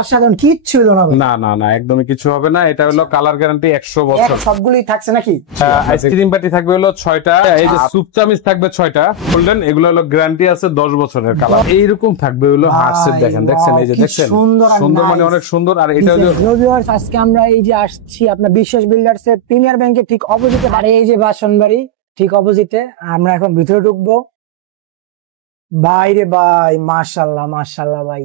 অসাধারণ, কিচ্ছু হলো না ভাই। না না না, একদমই কিছু হবে না। এটা হলো কালার গ্যারান্টি 100 বছর। সবগুলোই থাকছে নাকি? আইসক্রিম বাটি থাকবে হলো 6টা, এই যে সুপ চামিচ থাকবে 6টা গোল্ডেন, এগুলো হলো গ্যারান্টি আছে 10 বছরের। কালার এইরকম থাকবে হলো হার্টসেট, দেখেন দেখছেন, এই যে দেখছেন সুন্দর, মানে অনেক সুন্দর। আর এটা হলো ভিউয়ার্স, আজকে আমরা এই যে আসছি আপনার বিশ্বাস বিল্ডার্স এর প্রিমিয়ার ব্যাংকের ঠিক অপোজিটে, আর এই যে বাসনবাড়ি ঠিক অপোজিটে। আমরা এখন ভিতরে ঢুকবো। বাইরে ভাই মাশাআল্লাহ মাশাআল্লাহ ভাই,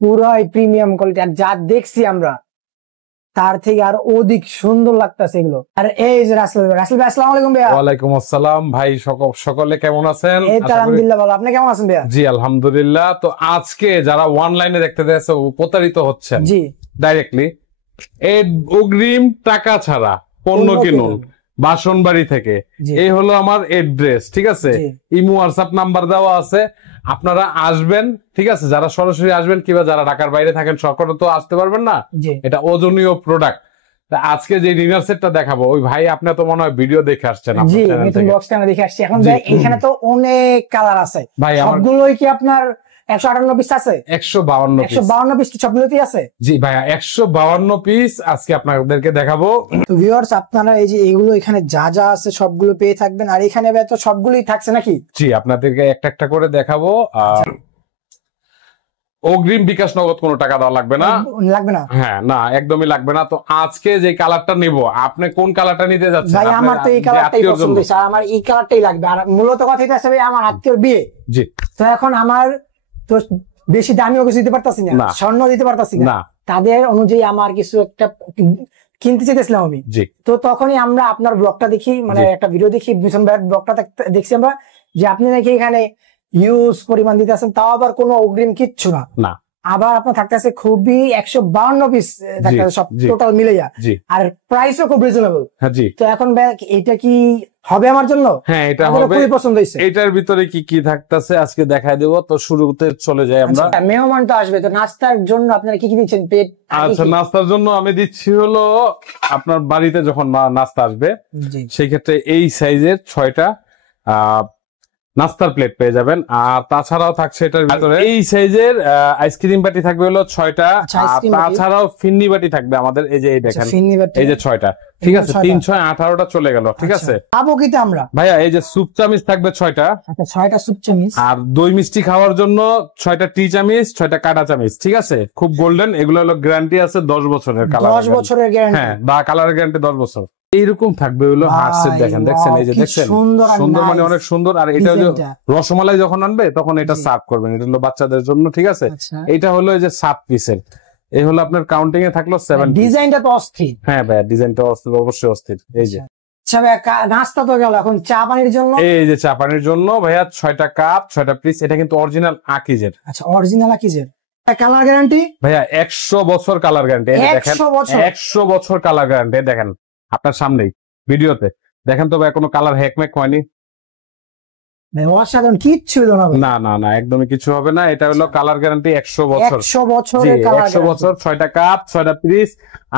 পুরাই প্রিমিয়াম কোয়ালিটি। আর যা দেখছি আমরা তার থেকে আর অধিক সুন্দর লাগতেছে এগুলো। আর এই যে রাসেল ভাই, রাসেল ভাই আসসালামু আলাইকুম ভাইয়া। ওয়ালাইকুম আসসালাম ভাই, সকলে কেমন আছেন? এই তো আলহামদুলিল্লাহ ভালো, আপনি কেমন আছেন ভাইয়া? জি আলহামদুলিল্লাহ। তো আজকে যারা অনলাইনে দেখতে দেখছে প্রতারিত হচ্ছেন জি ডাইরেক্টলি, এই অগ্রিম টাকা ছাড়া পণ্য কিনুন বাসনবাড়ি থেকে। এই হলো আমার এড্রেস, ঠিক আছে? ইমো হোয়াটসঅ্যাপ নাম্বার দেওয়া আছে, আপনারা আসবেন, ঠিক আছে? যারা সরাসরি আসবেন কিংবা যারা ঢাকার বাইরে থাকেন সকলে তো আসতে পারবেন না, এটা ওজনীয় প্রোডাক্ট। আজকে যে ডিনার সেটটা দেখাবো, ওই ভাই আপনি তো মনে হয় ভিডিও দেখে আসছেন। জি মিথুন বক্সটা আমি দেখে আসছি। এখন ভাই এখানে তো অনেক কালার আছে ভাই, সবগুলোই কি আপনার 158 পিস আছে? 152 পিস সবগুলোতেই আছে? জি ভাইয়া 152 পিস আজকে আপনাদেরকে দেখাবো। তো ভিউয়ার্স, আপনারা এই যে এগুলো এখানে যা যা আছে সবগুলো পেয়ে থাকবেন। আর এখানে তো সবগুলোই থাকছে নাকি? জি আপনাদেরকে একটা একটা করে দেখাবো। অগ্রিম বিকাশ নগদ কোনো টাকা দেওয়া লাগবে না। লাগবে না? হ্যাঁ না, একদমই লাগবে না। তো আজকে যে কালারটা নিব, আপনি কোন কালারটা নিতে যাচ্ছেন? ভাই আমার তো এই কালারটাই পছন্দ হয়েছে, আর আমার এই কালারটাই লাগবে। আর মূলত কথা এটা আছে ভাই, আমার আত্মীয়র বিয়ে। জি। তো এখন আমার তো বেশি দামিও কিছু দিতে পারতাছি না, স্বর্ণ দিতে পারতাছি না, তাদের অনুযায়ী আমার কিছু একটা কিনতে চাইতেছিলাম আমি। তো তখনই আমরা আপনার ব্লগটা দেখি, মানে একটা ভিডিও দেখি, মিশন ভাইয়ের ব্লগটা দেখছি আমরা, যে আপনি নাকি এখানে ইউজ পরিমাণ দিতে আছেন, তাও আবার কোনো অগ্রিম কিচ্ছু না। আবার আপনার থাকতেছে খুবই 152 পিস থাকতেছে সব টোটাল মিলাইয়া, আর প্রাইসও খুব রিজনেবল। তো এখন ভাই এটা কি হবে আমার জন্য? হ্যাঁ এটা হবে, খুবই পছন্দ হয়েছে। এটার ভিতরে কি কি থাকতেছে আজকে দেখায় দেব। তো শুরুতে চলে যাই আমরা। মেহমান তো আসবে, তো নাস্তার জন্য আপনারা কি কি দিচ্ছেন? পেট? আচ্ছা, নাস্তার জন্য আমি দিচ্ছি হলো, আপনার বাড়িতে যখন নাস্তা আসবে সেই ক্ষেত্রে এই সাইজের 6টা নাস্তার প্লেট পেয়ে যাবেন। আর তাছাড়াও থাকছে এটার ভিতরে এই সাইজের আইসক্রিম বাটি থাকবে হলো 6টা। তাছাড়াও ফিন্নি বাটি থাকবে আমাদের, এই যে এই দেখেন, এই যে 6টা, ঠিক আছে? 3 6 18টা চলে গেল, ঠিক আছে? খাবো কি আমরা ভাইয়া? এই যে স্যুপ চামিচ থাকবে 6টা। আচ্ছা 6টা স্যুপ চামিচ। আর দই মিষ্টি খাওয়ার জন্য 6টা টি চামিচ, 6টা কাটা চামিচ, ঠিক আছে? খুব গোল্ডেন, এগুলো হলো গ্যারান্টি আছে 10 বছরের। কালার 10 বছরের গ্যারান্টি? হ্যাঁ, বা কালার গ্যারান্টি 10 বছর। এইরকম থাকবে হলো হার্টসেট, দেখেন দেখছেন, এই যে দেখছেন সুন্দর, মানে অনেক সুন্দর। আর এটা হলো রসমালাই যখন আনবে তখন এটা সার্ভ করবেন, এটা হলো বাচ্চাদের জন্য, ঠিক আছে? এটা হলো এই যে 7 পিসের, এই হলো আপনার কাউন্টিং এ থাকলো 7। ডিজাইনটা তো অস্থির। হ্যাঁ ভাই, ডিজাইনটা অবশ্যই অস্থির। এই যে নাস্তা তো গেল, এখন চা পানির জন্য। এই যে চা পানির জন্য ভাইয়া 6টা কাপ, 6টা পিস। এটা কিন্তু অরিজিনাল আকিজের। আচ্ছা, অরিজিনাল আকিজের। কালার গ্যারান্টি ভাইয়া 100 বছর কালার গ্যারান্টি। দেখেন 100 বছর কালার গ্যারান্টি, দেখেন আপনার সামনেই ভিডিওতে দেখেন। তো ভাই কোনো কালার হ্যাকমেক হয়নি, অসাধারণ, কিচ্ছু হলো না। না না না, একদমই কিছু হবে না। এটা হলো কালার গ্যারান্টি 100 বছর। 100 বছর 100 বছর, 6টা কাপ, 6টা পিস।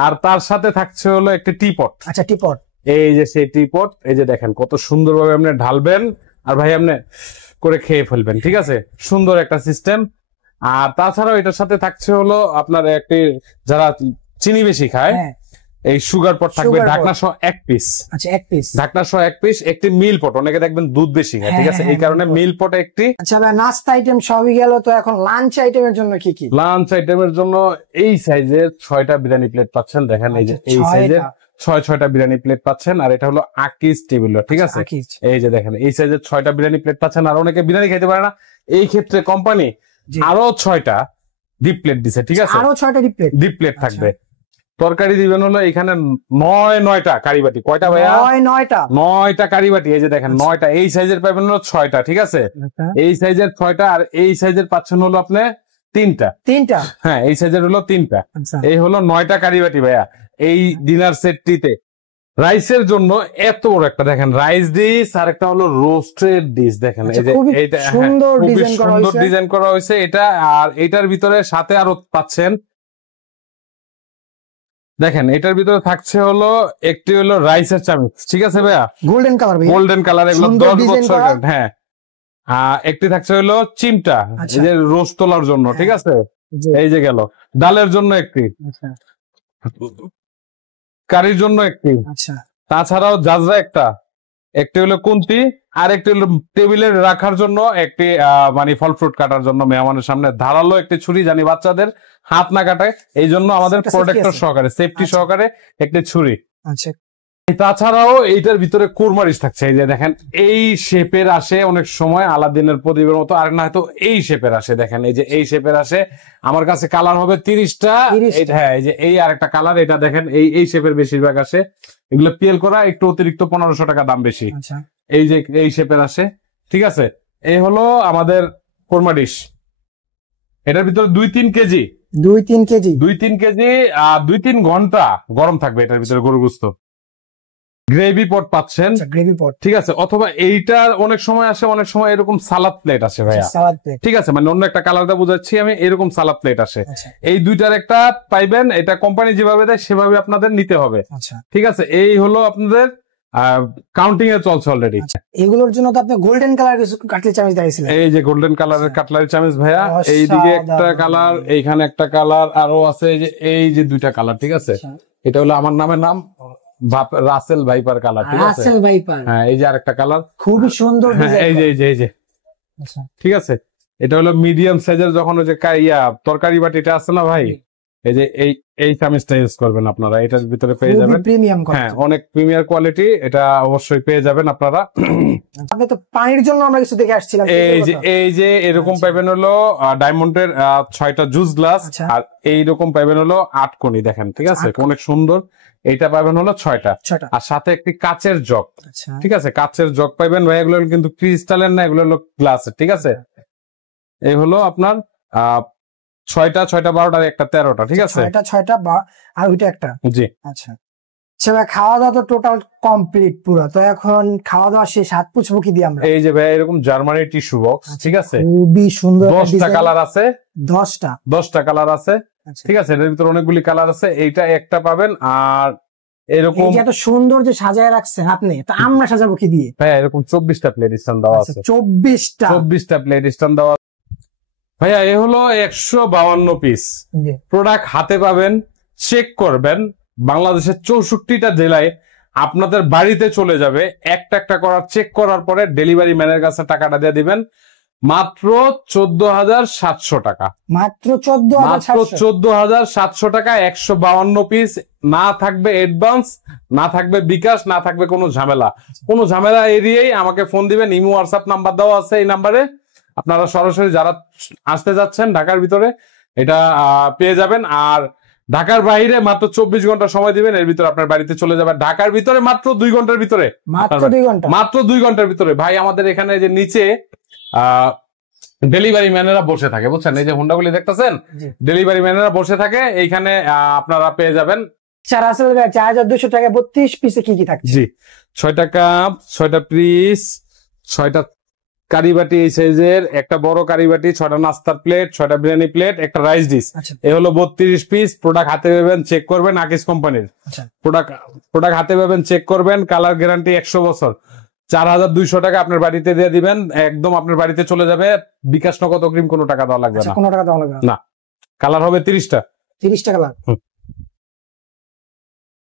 আর তার সাথে থাকছে হলো একটি টিপট। আচ্ছা টিপট, এই যে সেই টিপট, এই যে দেখেন কত সুন্দর ভাবে আপনি ঢালবেন আর ভাই আপনি করে খেয়ে ফেলবেন, ঠিক আছে? সুন্দর একটা সিস্টেম। আর তাছাড়াও এটার সাথে থাকছে হলো আপনার একটি, যারা চিনি বেশি খায়, এই সুগার পট থাকবে ঢাকনা সহ 1 পিস। আচ্ছা 1 পিস ঢাকনা সহ 1 পিস। একটি মিল পট, অনেকে দেখবেন দুধ বেশি খায়, ঠিক আছে? এই কারণে মিল পট একটি। আচ্ছা ভাই, নাস্তা আইটেম সবই গেল, তো এখন লাঞ্চ আইটেমের জন্য কি কি? লাঞ্চ আইটেমের জন্য এই সাইজের 6টা বিরিয়ানি প্লেট পাচ্ছেন, দেখেন এই যে এই সাইজের 6টা বিরিয়ানি প্লেট পাচ্ছেন। আর এটা হলো আকিজ টেবিল, ঠিক আছে? এই যে দেখেন এই সাইজের 6টা বিরিয়ানি প্লেট পাচ্ছেন। আর অনেকে বিরিয়ানি খাইতে পারে না, এই ক্ষেত্রে কোম্পানি আরো 6টা ডিপ প্লেট দিছে, ঠিক আছে? আরো 6টা ডিপ প্লেট থাকবে। তরকারি দিবেন হলো এখানে 9টা কারিবাটি। কয়টা ভাইয়া? 9টা কারিবাটি। এই যে দেখেন 9টা। এই সাইজের পাবেন হলো 6টা, ঠিক আছে? এই সাইজের 6টা। আর এই সাইজের পাচ্ছেন হলো আপনি 3টা। হ্যাঁ, এই সাইজের হলো 3টা। এই হলো 9টা কারিবাটি ভাইয়া। এই ডিনার সেটটিতে রাইসের জন্য এত বড় একটা দেখেন রাইস ডিশ, আর একটা হলো রোস্টেড ডিশ। দেখেন এই যে এটা সুন্দর ডিজাইন করা হয়েছে এটা। আর এটার ভিতরে সাথে আরো পাচ্ছেন, দেখেন এটার ভিতরে থাকছে হলো একটি হলো রাইসের চামচ, ঠিক আছে ভাইয়া? গোল্ডেন কালার, এগুলো 10 বছর। হ্যাঁ, একটি থাকছে হলো চিমটা, এই যে রোস্ট তোলার জন্য, ঠিক আছে? এই যে গেল ডালের জন্য একটি, কারির জন্য একটি, তাছাড়াও জাজরা একটা, একটি হলো কুন্তি, আর একটি হলো টেবিলে রাখার জন্য একটি মানে ফল ফ্রুট কাটার জন্য মেহমানের সামনে ধারালো একটি ছুরি, জানি বাচ্চাদের হাত না কাটায় এই জন্য আমাদের প্রোটেক্টর সহকারে সেফটি সহকারে একটি ছুরি। তাছাড়াও এইটার ভিতরে কোরমারিচ থাকছে, এই যে দেখেন এই শেপের আসে, অনেক সময় আলাদিনের প্রদীপের মতো, আর না হয়তো এই শেপের আসে, দেখেন এই যে এই শেপের আসে। আমার কাছে কালার হবে 30টা। হ্যাঁ এই যে এই আরেকটা কালার, এটা দেখেন এই শেপের বেশিরভাগ আসে, এগুলো পিএল করা, একটু অতিরিক্ত 1500 টাকা দাম বেশি। এই যে এই শেপের আসে, ঠিক আছে। এই হলো আমাদের কোরমা ডিশ, এটার ভিতরে 2-3 কেজি 2-3 কেজি 2-3 ঘন্টা গরম থাকবে এটার ভিতরে গরুর গোশত। গ্রেভি পট পাচ্ছেন, গ্রেভি পট, ঠিক আছে। অথবা এইটার অনেক সময় আসে, অনেক সময় এরকম সালাদ প্লেট আসে ভাইয়া, ঠিক আছে, মানে অন্য একটা কালারটা বুঝাচ্ছি আমি, এরকম সালাদ প্লেট আসে। এই দুইটার একটা পাইবেন, এটা কোম্পানি যেভাবে দেয় সেভাবে আপনাদের নিতে হবে, ঠিক আছে। এই হলো আপনাদের কাউন্টিং এ চলছে অলরেডি। এগুলোর জন্য তো আপনি গোল্ডেন কালার কিছু কাটলারি চামচ দেখাইছিলেন, এই যে গোল্ডেন কালারের কাটলারি চামচ ভাইয়া, এইদিকে একটা কালার, এইখানে একটা কালার, আরো আছে এই যে 2টা কালার, ঠিক আছে। এটা হলো আমার নামের নাম রাসেল ভাইপার কালার, ঠিক আছে, রাসেল ভাইপার। হ্যাঁ এই যে আরেকটা কালার খুবই সুন্দর ডিজাইন, এই যে ঠিক আছে। এটা হলো মিডিয়াম সাইজের, যখন ওই যে তরকারি বাটিটা আছে না ভাই, এই যে এই চামচটা ইউজ করবেন আপনারা, এটার ভিতরে পেয়ে যাবেন প্রিমিয়াম, হ্যাঁ অনেক প্রিমিয়ার কোয়ালিটি, এটা অবশ্যই পেয়ে যাবেন আপনারা। আপনি তো পানির জন্য আমরা কিছু দেখে আসছিলাম, এই যে এরকম পাইবেন হলো ডায়মন্ডের 6টা জুস গ্লাস, আর এইরকম পাইবেন হলো 8 কোণী, দেখেন ঠিক আছে, অনেক সুন্দর। এইটা পাবেন হলো 6টা, আর সাথে একটি কাচের জগ, ঠিক আছে, কাচের জগ পাইবেন ভাই। এগুলো কিন্তু ক্রিস্টালের না, এগুলো হলো গ্লাসের, ঠিক আছে। এই হলো আপনার 6টা 12টা, একটা 13টা, ঠিক আছে, 6টা আর ওইটা একটা, জি আচ্ছা। খাওয়া দাওয়া তো টোটাল কমপ্লিট পুরো, তো এখন খাওয়া দাওয়া শেষ, হাত পুছবো কি দিয়ে আমরা? এই যে ভাই এরকম জার্মানি টিস্যু বক্স, ঠিক আছে, খুবই সুন্দর, 10টা কালার আছে, 10টা কালার আছে, ঠিক আছে। এর ভিতরে অনেকগুলি কালার আছে, এইটা একটা পাবেন। আর এরকম এত সুন্দর যে সাজায় রাখছেন আপনি, তা আমরা সাজাবো কি দিয়ে? ভাইয়া এরকম 24টা প্লেট স্ট্যান্ড দেওয়া আছে, 24টা প্লেট স্ট্যান্ড দেওয়া ভাইয়া। এ হলো 152 পিস প্রোডাক্ট, হাতে পাবেন, চেক করবেন, বাংলাদেশের 64টা জেলায় আপনাদের বাড়িতে চলে যাবে। একটা করার চেক করার পরে ডেলিভারি ম্যানের কাছে টাকাটা দিয়ে দিবেন, মাত্র 14,700 টাকা, মাত্র 14,700 টাকা। 152 পিস, না থাকবে অ্যাডভান্স, না থাকবে বিকাশ, না থাকবে কোনো ঝামেলা এড়িয়েই আমাকে ফোন দিবেন। ইমো হোয়াটসঅ্যাপ নাম্বার দেওয়া আছে, এই নাম্বারে আপনারা সরাসরি যারা আসতে যাচ্ছেন ঢাকার ভিতরে এটা পেয়ে যাবেন। আর ঢাকার বাইরে মাত্র 24 ঘন্টা সময় দিবেন, এর ভিতরে আপনার বাড়িতে চলে যাবে। ঢাকার ভিতরে মাত্র 2 ঘন্টার ভিতরে, মাত্র 2 ঘন্টার ভিতরে ভাই। আমাদের এখানে যে নিচে ডেলিভারি ম্যানেরা বসে থাকে, বুঝছেন, এই যে হুন্ডাগুলি দেখতেছেন, ডেলিভারি ম্যানেরা বসে থাকে এইখানে, আপনারা পেয়ে যাবেন। 4,200 টাকা 32 পিসে কি থাকে? জি, 6টা কাপ, 6টা পিস, 6টা কারিবাটি এই সাইজের, একটা বড় কারিবাটি, 6টা নাস্তার প্লেট, 6টা বিরিয়ানি প্লেট, একটা রাইস ডিশ। এই হলো 32 পিস প্রোডাক্ট। হাতে পাবেন, চেক করবেন, আকিস কোম্পানির প্রোডাক্ট হাতে পাবেন, চেক করবেন, কালার গ্যারান্টি 100 বছর। 4,200 টাকা আপনার বাড়িতে দিয়ে দিবেন, একদম আপনার বাড়িতে চলে যাবে। বিকাশ নগদ অগ্রিম কোনো টাকা দেওয়া লাগবে না, কোনো টাকা দেওয়া লাগবে না। কালার হবে 30টা কালার।